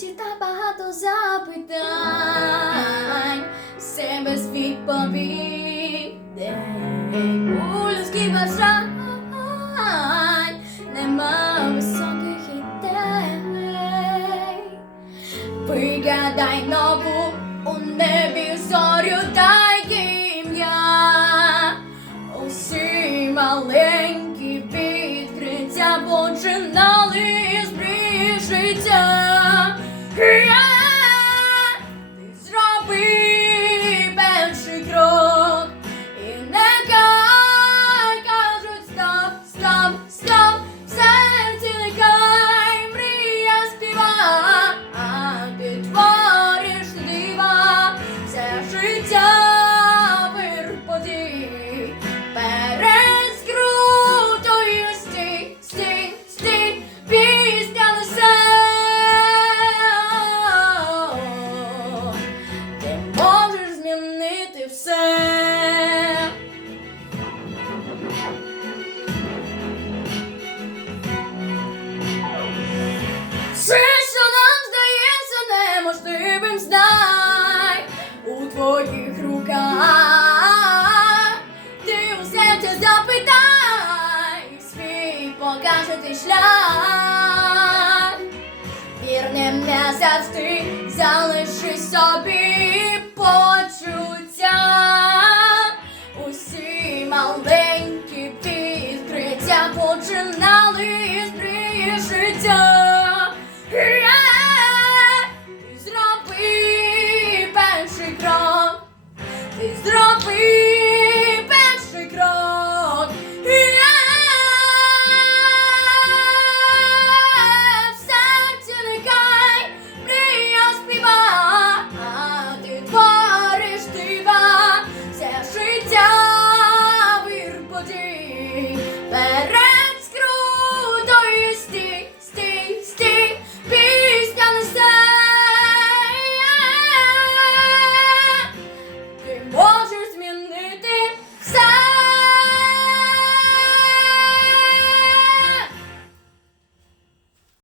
житті та багато запитань, все без відповідей у людській бажань нема високих ідей. Вигадай нову у небі зорю дай усі маленькі відкриття починали з життя. Free все. Все, що нам здається, неможливим знай у твоїх руках, ти у серця запитай, свій покаже ти шлях, вірним не завжди. щастя починали стрій життя. Ти перший крок, ти зроби перший крок. Серцю нехай прийом а ти твориш дива, все життя вир. But